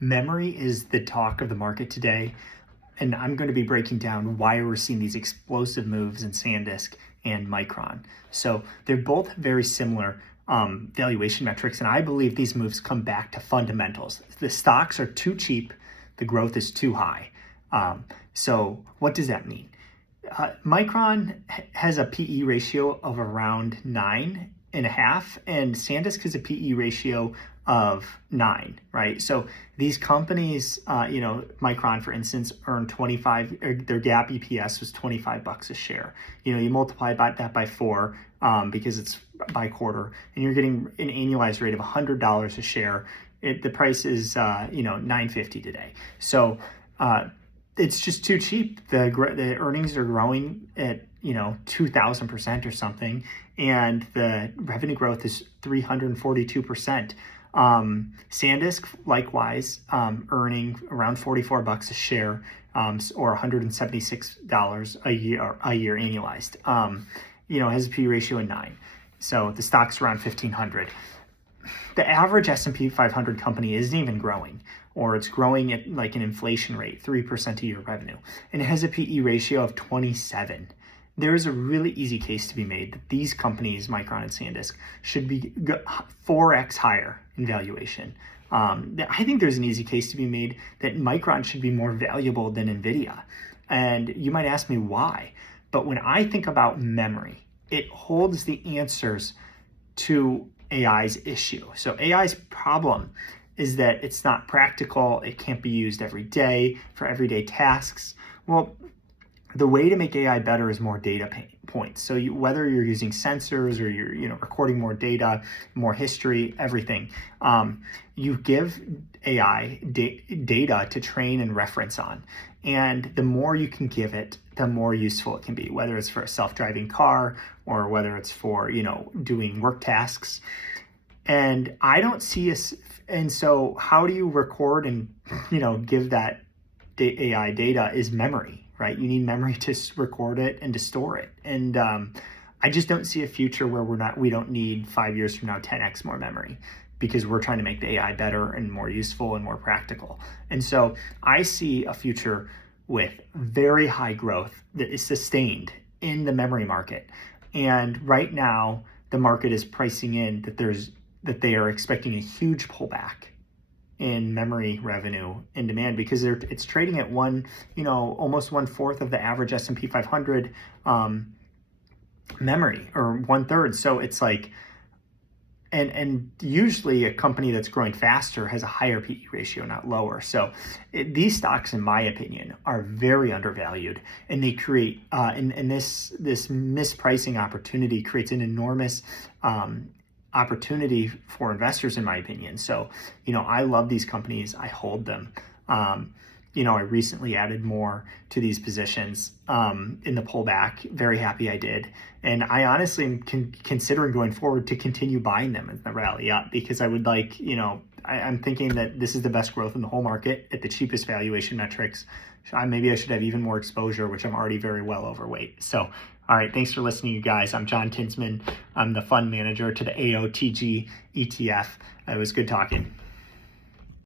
Memory is the talk of the market today, and I'm going to be breaking down why we're seeing these explosive moves in SanDisk and Micron. So they're both very similar valuation metrics, and I believe these moves come back to fundamentals. The stocks are too cheap, the growth is too high. So what does that mean? Micron has a PE ratio of around 9.5, and SanDisk has a PE ratio of 9, right? So these companies, Micron, for instance, earned 25, or their GAAP EPS was $25 a share. You multiply that by 4 because it's by quarter, and you're getting an annualized rate of $100 a share. The price is, $9.50 today. So it's just too cheap. The earnings are growing at 2,000% or something, and the revenue growth is 342%. SanDisk, likewise, earning around $44 a share, or $176 a year annualized. Has a P ratio of 9. So the stock's around 1,500. The average S&P 500 company isn't even growing, or it's growing at like an inflation rate, 3% a year revenue, and it has a PE ratio of 27. There is a really easy case to be made that these companies, Micron and SanDisk, should be 4x higher in valuation. I think there's an easy case to be made that Micron should be more valuable than NVIDIA. And you might ask me why, but when I think about memory, it holds the answers to AI's issue. So AI's problem is that it's not practical. It can't be used every day for everyday tasks. Well, the way to make AI better is more data points. So whether you're using sensors or you're recording more data, more history, everything, you give AI data to train and reference on. And the more you can give it, the more useful it can be, whether it's for a self-driving car or whether it's for, doing work tasks. And I don't see and so how do you record and, give that AI data is memory. Right? You need memory to record it and to store it. And I just don't see a future where we don't need 5 years from now 10x more memory, because we're trying to make the AI better and more useful and more practical. And so I see a future with very high growth that is sustained in the memory market. And right now the market is pricing in that they are expecting a huge pullback in memory revenue and demand, because it's trading at almost 1/4 of the average S&P 500 memory, or 1/3. So it's like, and usually a company that's growing faster has a higher PE ratio, not lower. So these stocks, in my opinion, are very undervalued, and they create, and this mispricing opportunity creates an enormous opportunity for investors, in my opinion. So, I love these companies. I hold them. I recently added more to these positions in the pullback. Very happy I did. And I honestly am considering going forward to continue buying them in the rally up, because I would like, I'm thinking that this is the best growth in the whole market at the cheapest valuation metrics. Maybe I should have even more exposure, which I'm already very well overweight. So, all right, thanks for listening, you guys. I'm John Tinsman. I'm the fund manager to the AOTG ETF. It was good talking.